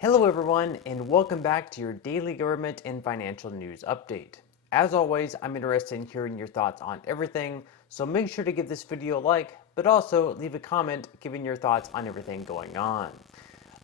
Hello everyone, and welcome back to your daily government and financial news update. As always, I'm interested in hearing your thoughts on everything, so make sure to give this video a like, but also leave a comment giving your thoughts on everything going on.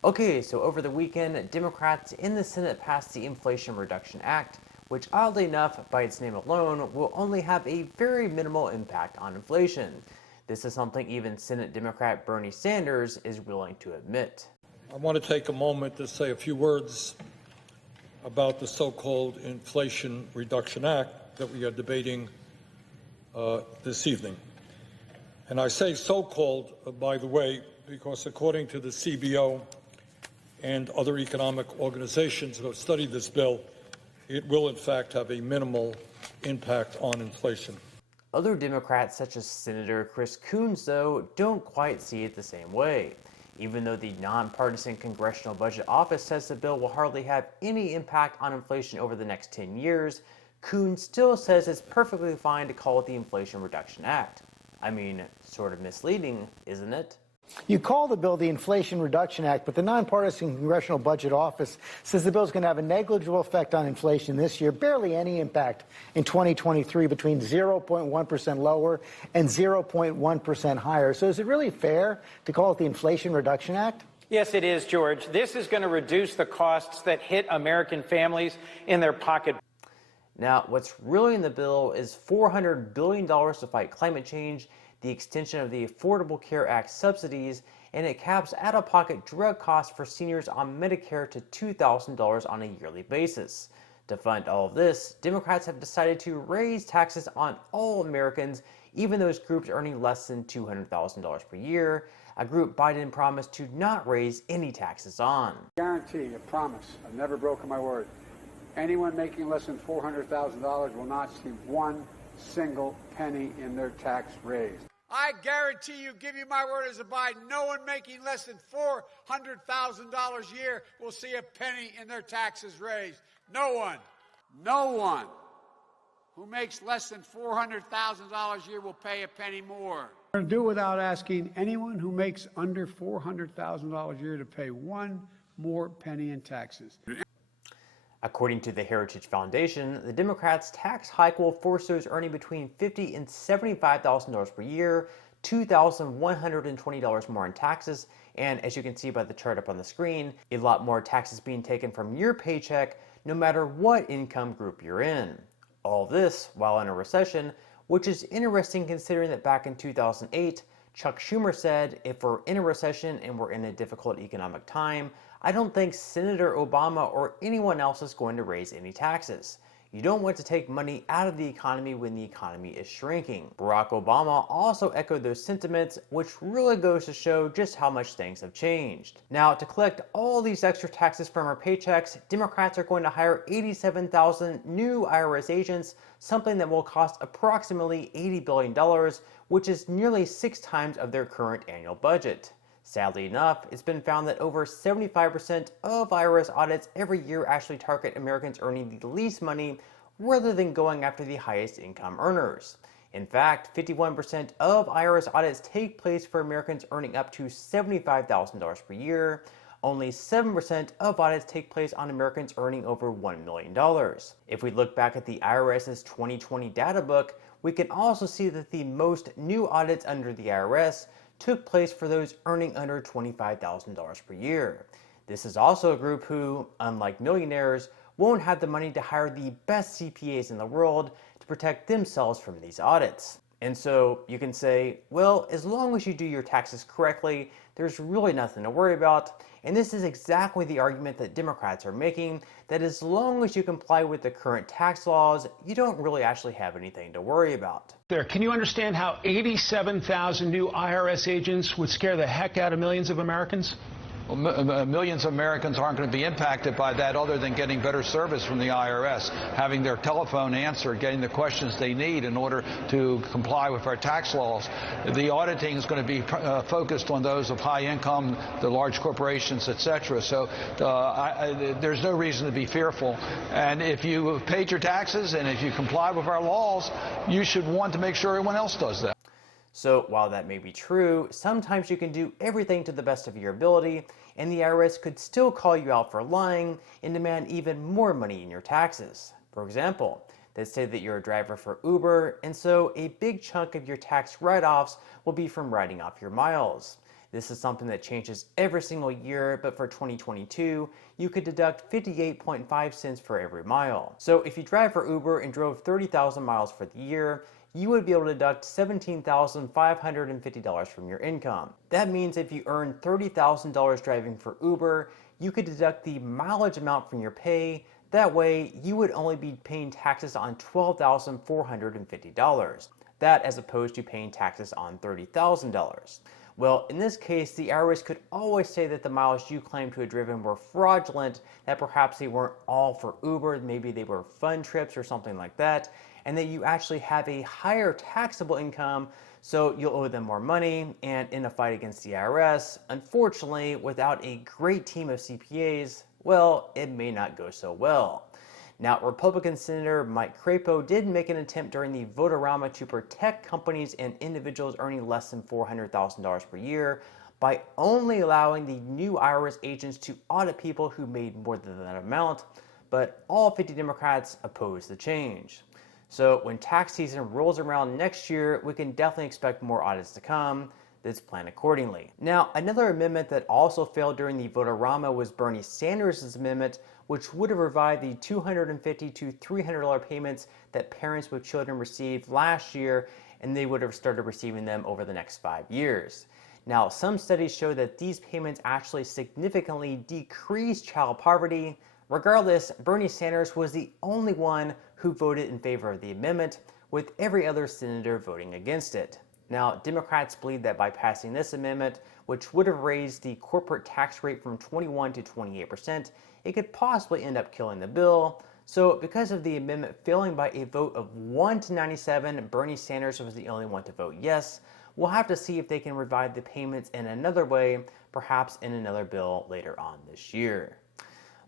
Okay, so over the weekend, Democrats in the Senate passed the Inflation Reduction Act, which oddly enough, by its name alone, will only have a very minimal impact on inflation. This is something even Senate Democrat Bernie Sanders is willing to admit. I want to take a moment to say a few words about the so-called Inflation Reduction Act that we are debating this evening. And I say so-called, by the way, because according to the CBO and other economic organizations that have studied this bill, it will in fact have a minimal impact on inflation. Other Democrats, such as Senator Chris Coons, though, don't quite see it the same way. Even though the nonpartisan Congressional Budget Office says the bill will hardly have any impact on inflation over the next 10 years, Coons still says it's perfectly fine to call it the Inflation Reduction Act. I mean, sort of misleading, isn't it? You call the bill the Inflation Reduction Act, but the nonpartisan Congressional Budget Office says the bill is going to have a negligible effect on inflation this year, barely any impact in 2023, between 0.1% lower and 0.1% higher. So is it really fair to call it the Inflation Reduction Act? Yes, it is, George. This is going to reduce the costs that hit American families in their pocket. Now, what's really in the bill is $400 billion to fight climate change, the extension of the Affordable Care Act subsidies, and it caps out-of-pocket drug costs for seniors on Medicare to $2,000 on a yearly basis. To fund all of this, Democrats have decided to raise taxes on all Americans, even those groups earning less than $200,000 per year, a group Biden promised to not raise any taxes on. Guarantee, a promise, I've never broken my word. Anyone making less than $400,000 will not see one single penny in their tax raise. I guarantee you, give you my word as a Biden, no one making less than $400,000 a year will see a penny in their taxes raised. No one. No one who makes less than $400,000 a year will pay a penny more. We're going to do it without asking anyone who makes under $400,000 a year to pay one more penny in taxes. According to the Heritage Foundation, the Democrats' tax hike will force those earning between $50,000 and $75,000 per year, $2,120 more in taxes, and as you can see by the chart up on the screen, a lot more taxes being taken from your paycheck no matter what income group you're in. All this while in a recession, which is interesting considering that back in 2008, Chuck Schumer said, if we're in a recession and we're in a difficult economic time, I don't think Senator Obama or anyone else is going to raise any taxes. You don't want to take money out of the economy when the economy is shrinking. Barack Obama also echoed those sentiments, which really goes to show just how much things have changed. Now, to collect all these extra taxes from our paychecks, Democrats are going to hire 87,000 new IRS agents, something that will cost approximately $80 billion, which is nearly 6 times of their current annual budget. Sadly enough, it's been found that over 75% of IRS audits every year actually target Americans earning the least money rather than going after the highest income earners. In fact, 51% of IRS audits take place for Americans earning up to $75,000 per year. Only 7% of audits take place on Americans earning over $1 million. If we look back at the IRS's 2020 data book, we can also see that the most new audits under the IRS took place for those earning under $25,000 per year. This is also a group who, unlike millionaires, won't have the money to hire the best CPAs in the world to protect themselves from these audits. And so you can say, well, as long as you do your taxes correctly, there's really nothing to worry about. And this is exactly the argument that Democrats are making, that as long as you comply with the current tax laws, you don't really actually have anything to worry about. Can you understand how 87,000 new IRS agents would scare the heck out of millions of Americans? Well, millions of Americans aren't going to be impacted by that other than getting better service from the IRS, having their telephone answered, getting the questions they need in order to comply with our tax laws. The auditing is going to be focused on those of high income, the large corporations, etc. So there's no reason to be fearful. And if you have paid your taxes and if you comply with our laws, you should want to make sure everyone else does that. So while that may be true, sometimes you can do everything to the best of your ability, and the IRS could still call you out for lying and demand even more money in your taxes. For example, let's say that you're a driver for Uber, and so a big chunk of your tax write-offs will be from writing off your miles. This is something that changes every single year, but for 2022, you could deduct 58.5 cents for every mile. So if you drive for Uber and drove 30,000 miles for the year, you would be able to deduct $17,550 from your income. That means if you earn $30,000 driving for Uber, you could deduct the mileage amount from your pay. That way, you would only be paying taxes on $12,450. That as opposed to paying taxes on $30,000. Well, in this case, the IRS could always say that the miles you claimed to have driven were fraudulent, that perhaps they weren't all for Uber, maybe they were fun trips or something like that, and that you actually have a higher taxable income, so you'll owe them more money. And in a fight against the IRS, unfortunately, without a great team of CPAs, well, it may not go so well. Now, Republican Senator Mike Crapo did make an attempt during the Vote-A-Rama to protect companies and individuals earning less than $400,000 per year by only allowing the new IRS agents to audit people who made more than that amount, but all 50 Democrats opposed the change. So when tax season rolls around next year, we can definitely expect more audits to come. That's planned accordingly. Now, another amendment that also failed during the Vote-A-Rama was Bernie Sanders' amendment, which would have revived the $250 to $300 payments that parents with children received last year, and they would have started receiving them over the next 5 years. Now, some studies show that these payments actually significantly decrease child poverty. Regardless, Bernie Sanders was the only one who voted in favor of the amendment, with every other senator voting against it. Now, Democrats believe that by passing this amendment, which would have raised the corporate tax rate from 21% to 28%, it could possibly end up killing the bill. So because of the amendment failing by a vote of 1 to 97, Bernie Sanders was the only one to vote yes. We'll have to see if they can revive the payments in another way, perhaps in another bill later on this year.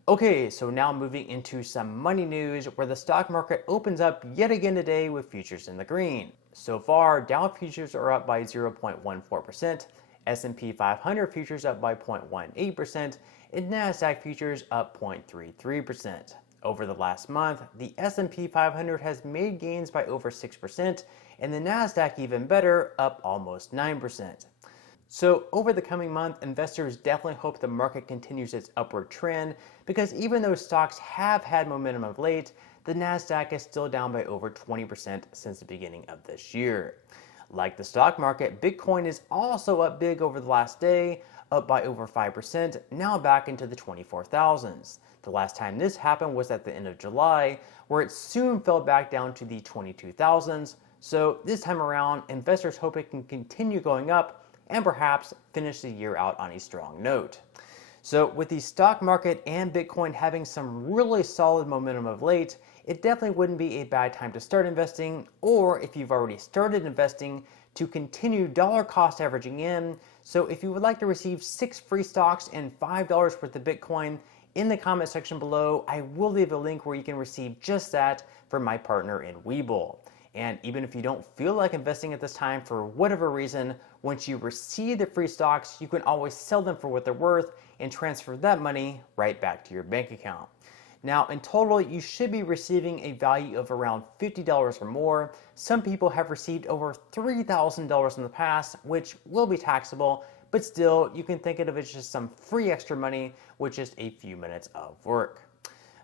Okay, so now moving into some money news, where the stock market opens up yet again today with futures in the green. So far, Dow futures are up by 0.14%, S&P 500 futures up by 0.18%, and NASDAQ futures up 0.33%. Over the last month, the S&P 500 has made gains by over 6%, and the NASDAQ even better, up almost 9%. So over the coming month, investors definitely hope the market continues its upward trend, because even though stocks have had momentum of late, the NASDAQ is still down by over 20% since the beginning of this year. Like the stock market, Bitcoin is also up big over the last day, up by over 5%, now back into the 24,000s. The last time this happened was at the end of July, where it soon fell back down to the 22,000s. So this time around, investors hope it can continue going up and perhaps finish the year out on a strong note. So with the stock market and Bitcoin having some really solid momentum of late, it definitely wouldn't be a bad time to start investing, or if you've already started investing, to continue dollar cost averaging in. So if you would like to receive 6 free stocks and $5 worth of Bitcoin, in the comment section below, I will leave a link where you can receive just that from my partner in Webull. And even if you don't feel like investing at this time for whatever reason, once you receive the free stocks, you can always sell them for what they're worth and transfer that money right back to your bank account. Now, in total, you should be receiving a value of around $50 or more. Some people have received over $3,000 in the past, which will be taxable, but still, you can think of it as just some free extra money with just a few minutes of work.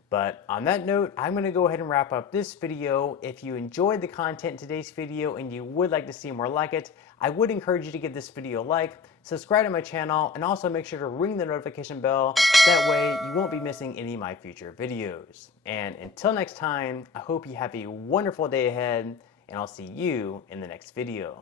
But on that note, I'm going to go ahead and wrap up this video. If you enjoyed the content in today's video and you would like to see more like it, I would encourage you to give this video a like, subscribe to my channel, and also make sure to ring the notification bell. That way you won't be missing any of my future videos. And until next time, I hope you have a wonderful day ahead, and I'll see you in the next video.